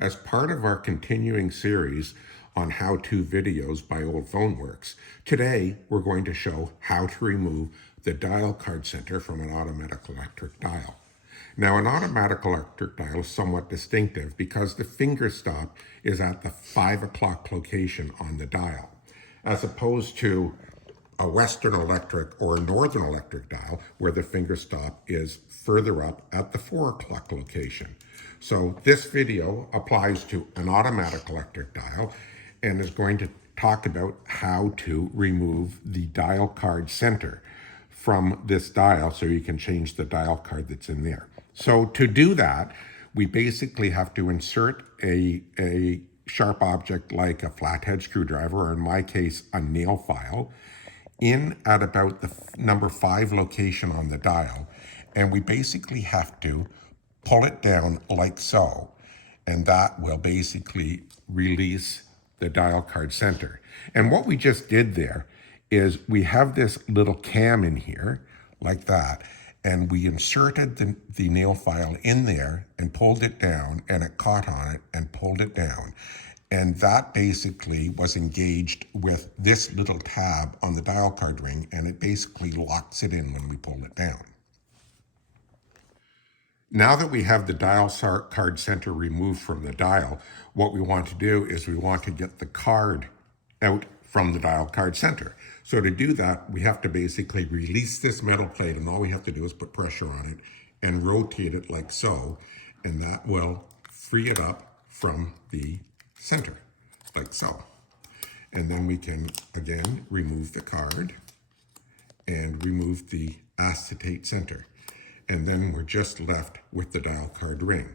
As part of our continuing series on how-to videos by Old Phone Works, today we're going to show how to remove the dial card center from an automatic electric dial. Now, an automatic electric dial is somewhat distinctive because the finger stop is at the 5 o'clock location on the dial, as opposed to a Western Electric or a Northern Electric dial where the finger stop is further up at the 4 o'clock location. So this video applies to an automatic electric dial and is going to talk about how to remove the dial card center from this dial so you can change the dial card that's in there. So to do that, we basically have to insert a sharp object like a flathead screwdriver, or in my case, a nail file, in at about the number 5 location on the dial. And we basically have to pull it down like so, and that will basically release the dial card center. And what we just did there is we have this little cam in here, like that, and we inserted the nail file in there and pulled it down, and it caught on it and pulled it down. And that basically was engaged with this little tab on the dial card ring, and it basically locks it in when we pull it down. Now that we have the dial card center removed from the dial, what we want to do is we want to get the card out from the dial card center. So to do that, we have to basically release this metal plate, and all we have to do is put pressure on it and rotate it like so, and that will free it up from the center, like so. And then we can, again, remove the card and remove the acetate center. And then we're just left with the dial card ring.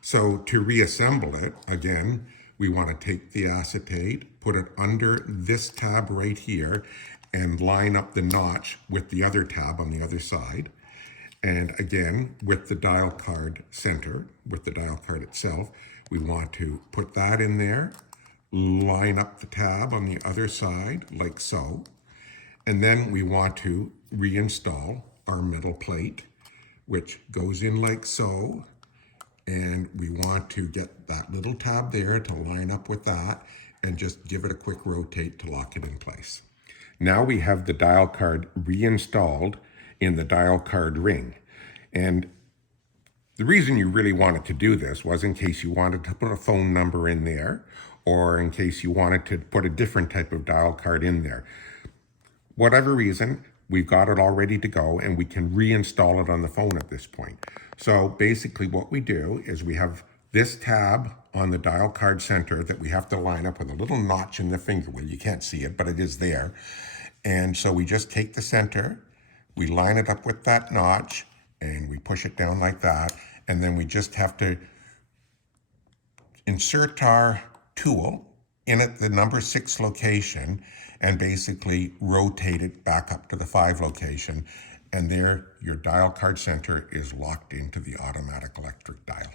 So to reassemble it, again, we want to take the acetate, put it under this tab right here, and line up the notch with the other tab on the other side. And again, with the dial card center, with the dial card itself, we want to put that in there, line up the tab on the other side, like so. And then we want to reinstall our metal plate, which goes in like so. And we want to get that little tab there to line up with that and just give it a quick rotate to lock it in place. Now we have the dial card reinstalled in the dial card ring. And the reason you really wanted to do this was in case you wanted to put a phone number in there, or in case you wanted to put a different type of dial card in there. Whatever reason, we've got it all ready to go, and we can reinstall it on the phone at this point. So basically what we do is we have this tab on the dial card center that we have to line up with a little notch in the finger wheel. You can't see it, but it is there. And so we just take the center, we line it up with that notch, and we push it down like that. And then we just have to insert our tool in at the number 6 location and basically rotate it back up to the 5 location. And there, your dial card center is locked into the automatic electric dial.